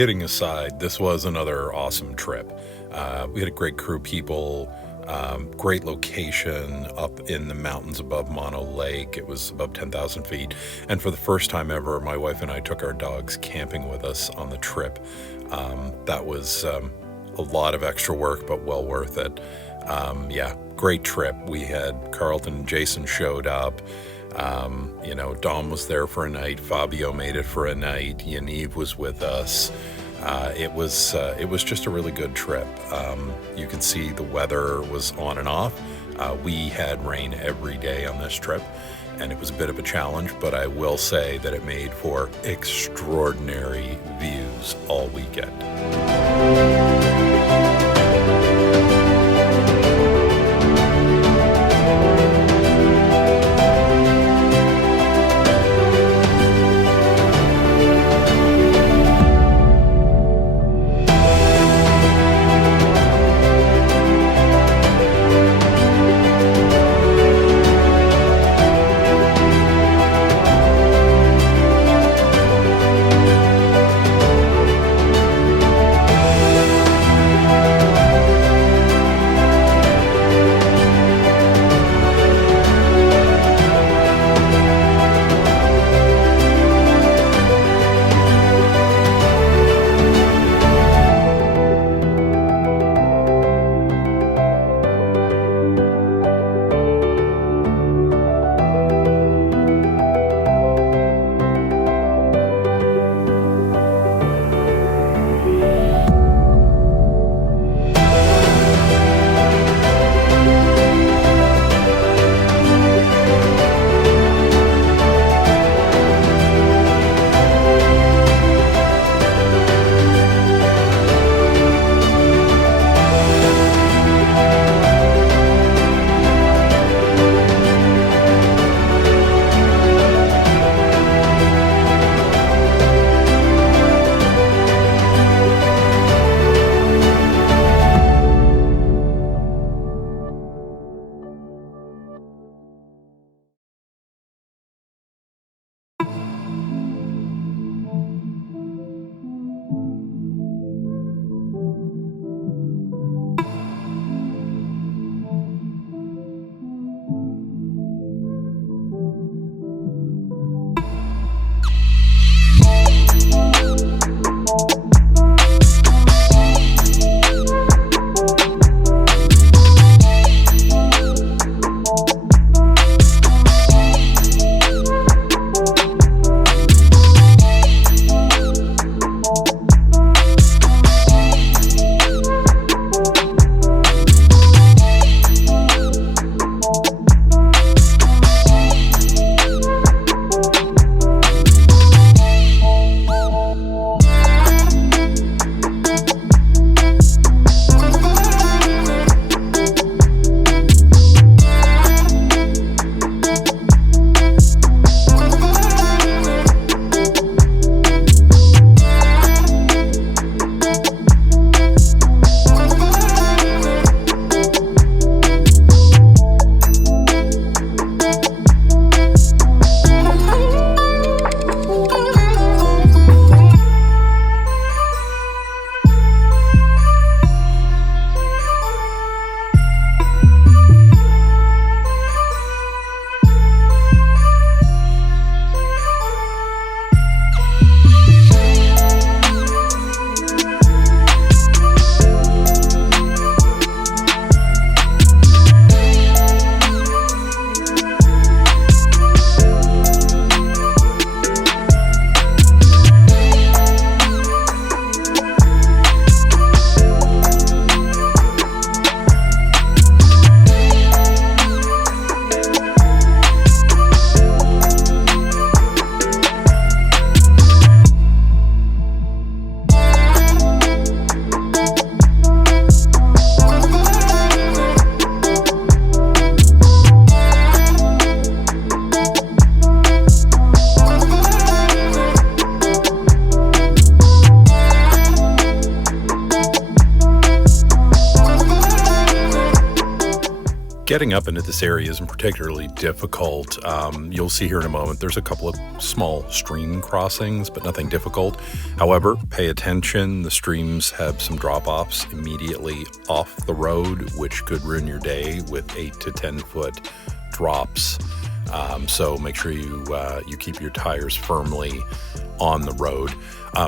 kidding aside, this was another awesome trip. We had a great crew of people, great location up in the mountains above Mono Lake. It was above 10,000 feet. And for the first time ever, my wife and I took our dogs camping with us on the trip. That was a lot of extra work, but well worth it. Yeah, great trip. We had Carlton and Jason showed up. Dom was there for a night. Fabio made it for a night. Yaniv was with us. It was just a really good trip. You can see the weather was on and off. We had rain every day on this trip, and it was a bit of a challenge, but I will say that it made for extraordinary views all weekend. Getting up into this area isn't particularly difficult. You'll see here in a moment, there's a couple of small stream crossings, but nothing difficult. However, pay attention. The streams have some drop-offs immediately off the road, which could ruin your day with 8 to 10 foot drops. So make sure you keep your tires firmly on the road.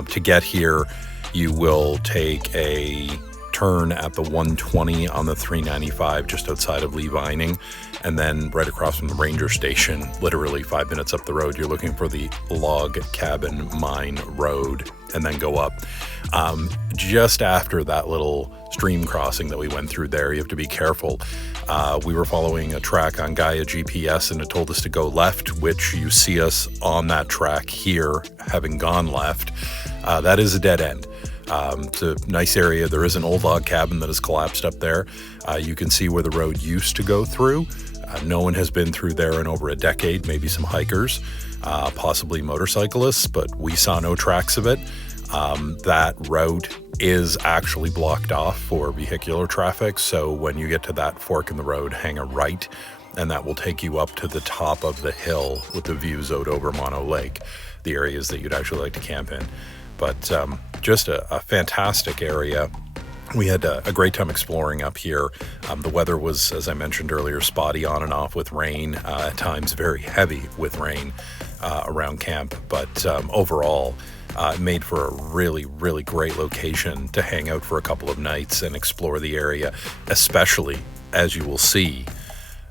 To get here, you will take a turn at the 120 on the 395 just outside of Lee Vining, and then right across from the ranger station, literally 5 minutes up the road, you're looking for the Log Cabin Mine Road, and then go up. Just after that little stream crossing that we went through there, you have to be careful. We were following a track on Gaia GPS, and it told us to go left, which you see us on that track here, having gone left. That is a dead end. It's a nice area. There is an old log cabin that has collapsed up there. You can see where the road used to go through. No one has been through there in over a decade, maybe some hikers, possibly motorcyclists, but we saw no tracks of it. That route is actually blocked off for vehicular traffic, so when you get to that fork in the road, hang a right, and that will take you up to the top of the hill with the views out over Mono Lake, the areas that you'd actually like to camp in. But just a fantastic area. We had a great time exploring up here. The weather was, as I mentioned earlier, spotty on and off with rain, at times very heavy with rain around camp. But overall, it made for a really, really great location to hang out for a couple of nights and explore the area, especially, as you will see,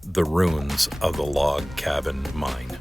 the ruins of the log cabin mine.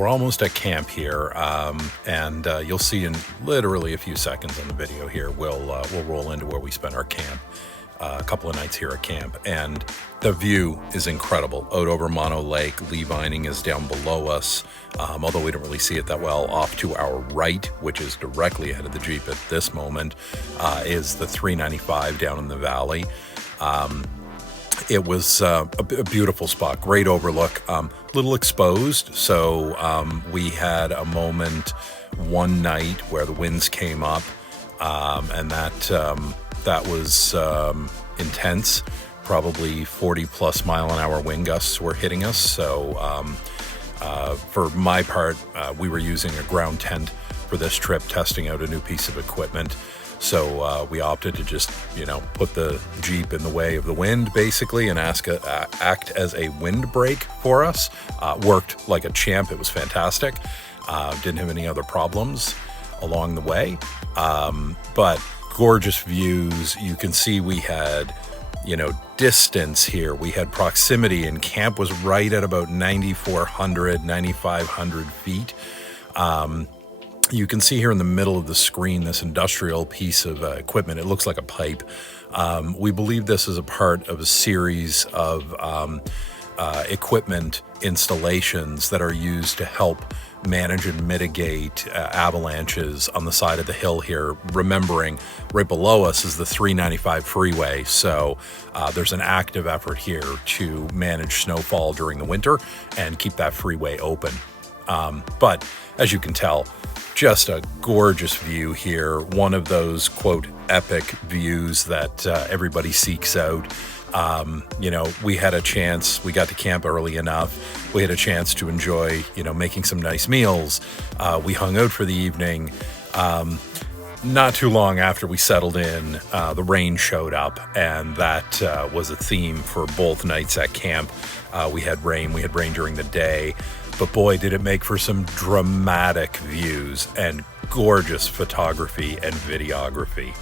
we're almost at camp here, and you'll see in literally a few seconds on the video here, we'll roll into where we spent our camp, a couple of nights here at camp, and the view is incredible. Out over Mono Lake, Lee Vining is down below us, although we don't really see it that well. Off to our right, which is directly ahead of the Jeep at this moment, is the 395 down in the valley. It was a beautiful spot, great overlook, little exposed. So we had a moment one night where the winds came up, and that was intense. Probably 40 plus mile an hour wind gusts were hitting us. So for my part, we were using a ground tent for this trip, testing out a new piece of equipment. So we opted to just, put the Jeep in the way of the wind, basically, and act as a windbreak for us. Worked like a champ. It was fantastic. Didn't have any other problems along the way. But gorgeous views. You can see we had, distance here. We had proximity, and camp was right at about 9,400, 9,500 feet. You can see here in the middle of the screen this industrial piece of equipment. It looks like a pipe. We believe this is a part of a series of equipment installations that are used to help manage and mitigate avalanches on the side of the hill here. Remembering right below us is the 395 freeway, so there's an active effort here to manage snowfall during the winter and keep that freeway open. But as you can tell, just a gorgeous view here. One of those, quote, epic views that everybody seeks out. We had a chance. We got to camp early enough. We had a chance to enjoy, making some nice meals. We hung out for the evening. Not too long after we settled in, the rain showed up, and that was a theme for both nights at camp. We had rain during the day, but boy, did it make for some dramatic views and gorgeous photography and videography.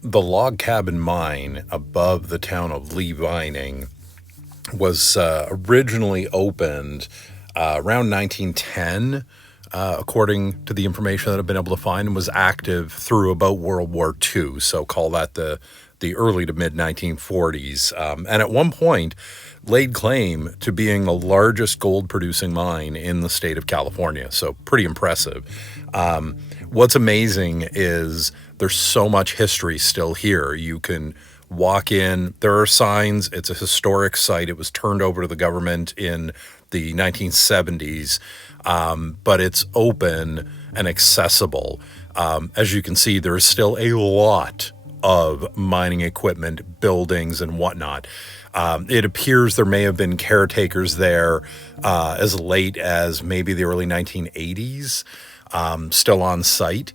The log cabin mine above the town of Lee Vining was originally opened around 1910, according to the information that I've been able to find, and was active through about World War II. So call that the early to mid 1940s. And at one point, laid claim to being the largest gold producing mine in the state of California. So pretty impressive. What's amazing is there's so much history still here. You can walk in, there are signs, it's a historic site. It was turned over to the government in the 1970s, but it's open and accessible. As you can see, there is still a lot of mining equipment, buildings, and whatnot. It appears there may have been caretakers there as late as maybe the early 1980s, still on site.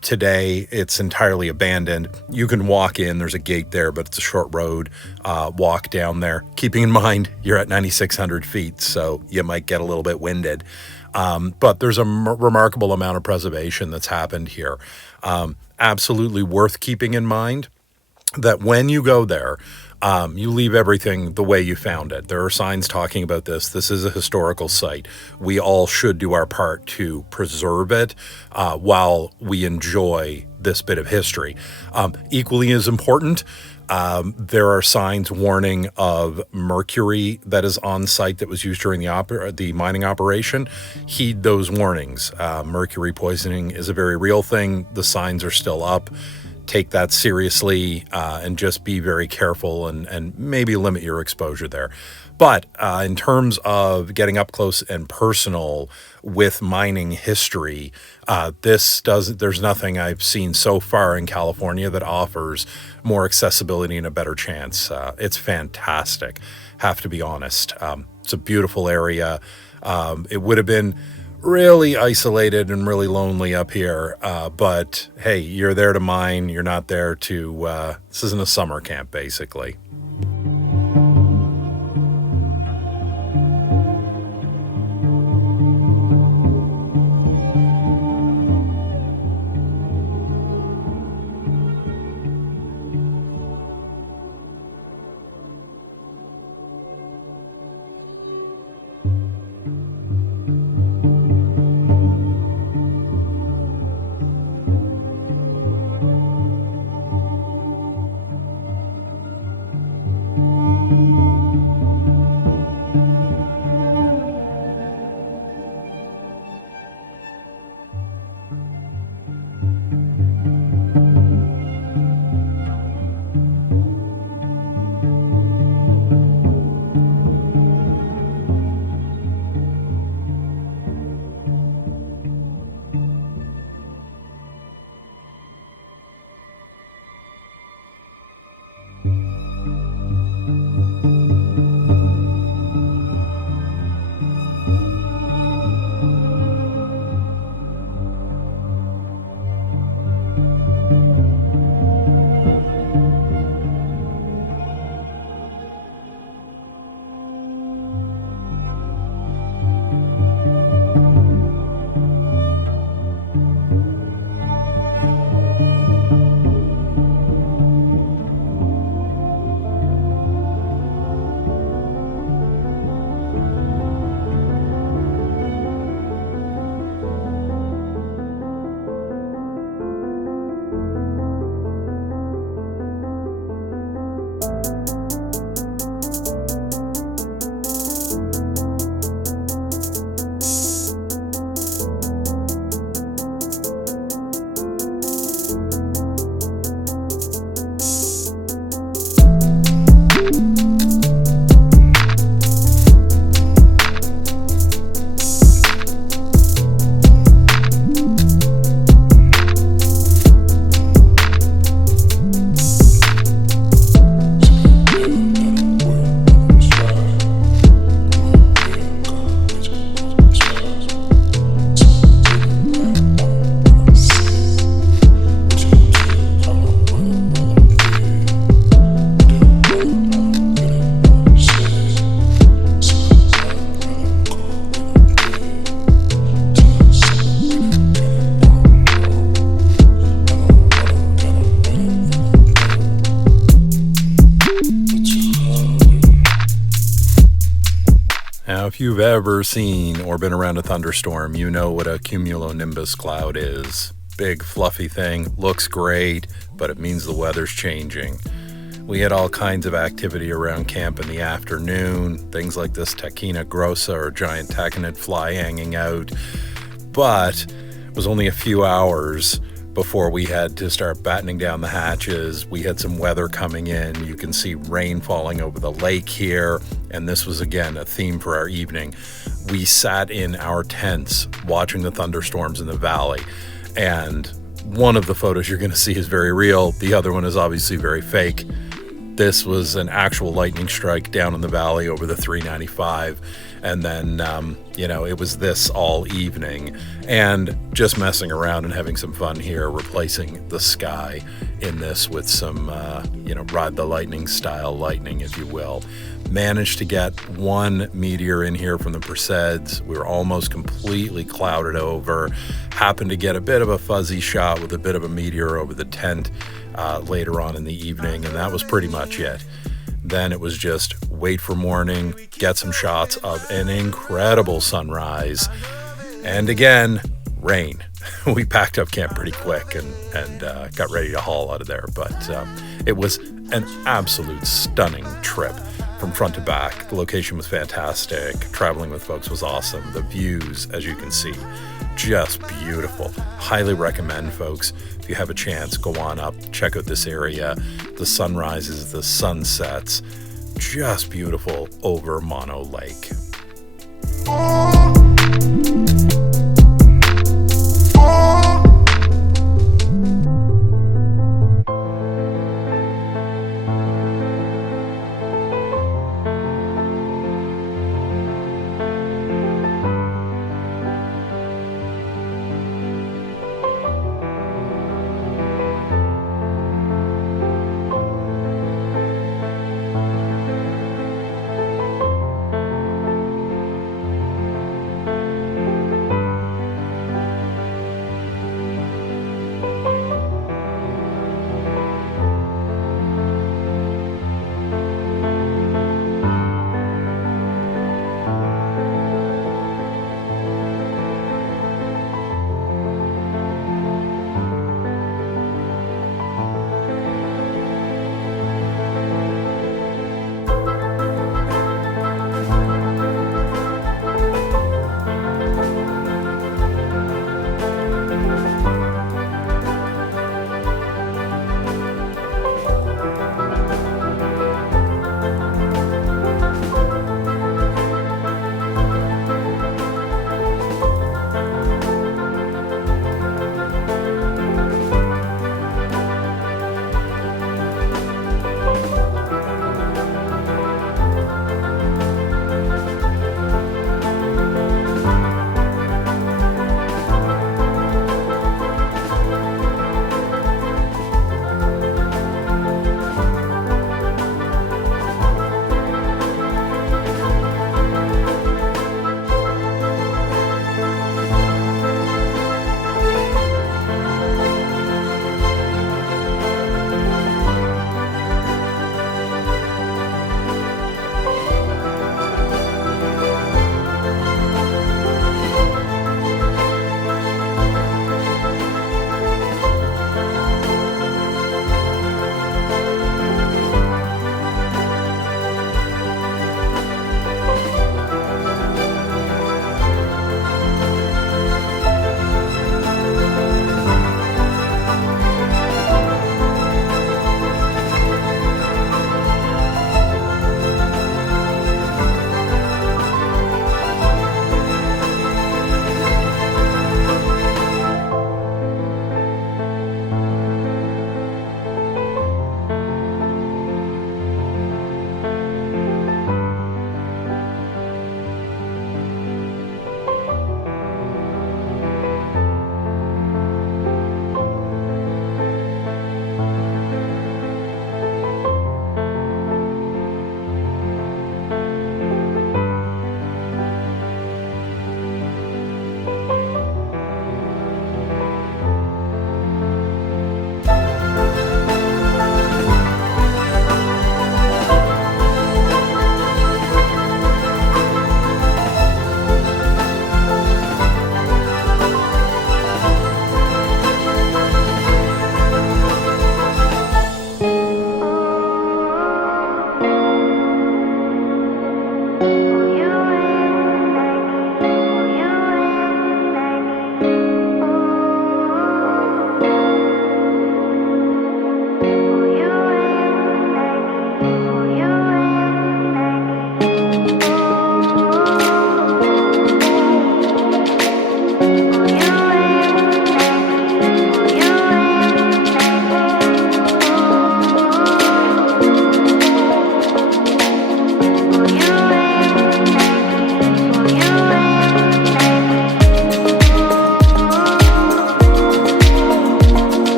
Today, it's entirely abandoned. You can walk in, there's a gate there, but it's a short road, walk down there. Keeping in mind, you're at 9,600 feet, so you might get a little bit winded. But there's a remarkable amount of preservation that's happened here. Absolutely worth keeping in mind that when you go there, you leave everything the way you found it. There are signs talking about this. This is a historical site. We all should do our part to preserve it while we enjoy this bit of history. Equally as important, there are signs warning of mercury that is on site that was used during the mining operation. Heed those warnings. Mercury poisoning is a very real thing. The signs are still up. Take that seriously and just be very careful and maybe limit your exposure there. But in terms of getting up close and personal with mining history, there's nothing I've seen so far in California that offers more accessibility and a better chance. It's fantastic, have to be honest. It's a beautiful area. It would have been really isolated and really lonely up here. But hey, you're there to mine. You're not there to, this isn't a summer camp, basically. If you've ever seen or been around a thunderstorm, you know what a cumulonimbus cloud is. Big fluffy thing, looks great, but it means the weather's changing. We had all kinds of activity around camp in the afternoon, things like this Tachina grossa or giant taconid fly hanging out, but it was only a few hours before we had to start battening down the hatches. We had some weather coming in. You can see rain falling over the lake here, and this was again a theme for our evening. We sat in our tents watching the thunderstorms in the valley, and one of the photos you're going to see is very real. The other one is obviously very fake. This was an actual lightning strike down in the valley over the 395. And then, it was this all evening. And just messing around and having some fun here, replacing the sky in this with some, ride the lightning style lightning, if you will. Managed to get one meteor in here from the Perseids. We were almost completely clouded over. Happened to get a bit of a fuzzy shot with a bit of a meteor over the tent later on in the evening, and that was pretty much it. Then it was just wait for morning, get some shots of an incredible sunrise, and again, rain. We packed up camp pretty quick and got ready to haul out of there, but it was an absolute stunning trip from front to back. The location was fantastic. Traveling with folks was awesome. The views, as you can see, just beautiful. Highly recommend, folks, if you have a chance, go on up, check out this area. The sunrises, the sunsets, just beautiful over Mono Lake.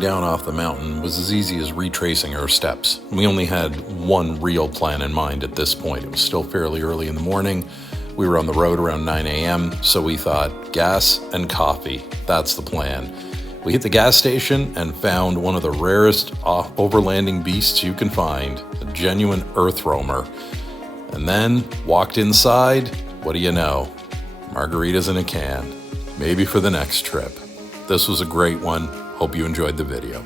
down off the mountain was as easy as retracing our steps. We only had one real plan in mind at this point. It was still fairly early in the morning. We were on the road around 9 a.m., so we thought gas and coffee, that's the plan. We hit the gas station and found one of the rarest overlanding beasts you can find, a genuine earth roamer. And then walked inside, what do you know? Margaritas in a can, maybe for the next trip. This was a great one. Hope you enjoyed the video.